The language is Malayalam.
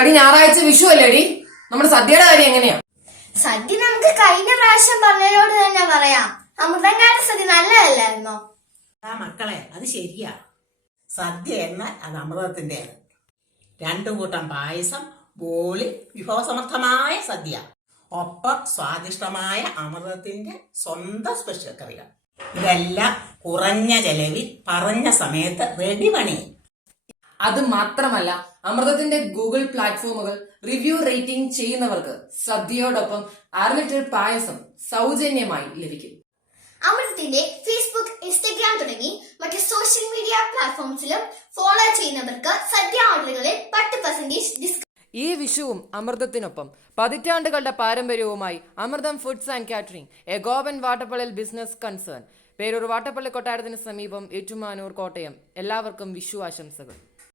എടി ഞായറാഴ്ച വിഷു അല്ലേടി, നമ്മുടെ സദ്യയുടെ കാര്യം എങ്ങനെയാ? സദ്യ നമുക്ക് കഴിഞ്ഞ പ്രാവശ്യം പറഞ്ഞതിനോട് തന്നെ പറയാം. അമൃതങ്ങാടി സദ്യ നല്ലതല്ലായിരുന്നോ? ആ മക്കളെ, അത് ശരിയാ. സദ്യ എന്നാൽ അത് അമൃതത്തിൻ്റെയാണ്. 2 കൂട്ടം പായസം, ബോളി, വിഭവസമർത്ഥമായ സദ്യ, ഒപ്പം സ്വാദിഷ്ടമായ അമൃതത്തിന്റെ സ്വന്തം സ്പെഷ്യൽ കറികൾ. ഇതെല്ലാം കുറഞ്ഞ ചെലവിൽ പറഞ്ഞ സമയത്ത് റെഡി പണി. അത് മാത്രമല്ല, അമൃതത്തിന്റെ ഗൂഗിൾ പ്ലാറ്റ്ഫോമുകൾ റിവ്യൂ റേറ്റിംഗ് ചെയ്യുന്നവർക്ക് സദ്യയോടൊപ്പം 1/2 ലിറ്റർ പായസം സൗജന്യമായി ലഭിക്കും. അമൃതത്തിന്റെ ഫേസ്ബുക്ക്, ഇൻസ്റ്റഗ്രാം തുടങ്ങി മറ്റ് സോഷ്യൽ മീഡിയ പ്ലാറ്റ്ഫോംസിലും ഫോളോ ചെയ്യുന്നവർക്ക് സദ്യ ഓർഡറുകളിൽ 10% ഡിസ്കൗണ്ട്. ഈ വിഷുവും അമൃതത്തിനൊപ്പം പതിറ്റാണ്ടുകളുടെ പാരമ്പര്യവുമായി അമൃതം ഫുഡ്സ് ആൻഡ് കാറ്ററിംഗ്, എ ഗോവൻ വാട്ടപ്പള്ളിൽ ബിസിനസ് കൺസേൺ, പേരൂർ വാട്ടപ്പള്ളി കൊട്ടാരത്തിന് സമീപം, ഏറ്റുമാനൂർ, കോട്ടയം. എല്ലാവർക്കും വിഷു ആശംസകൾ.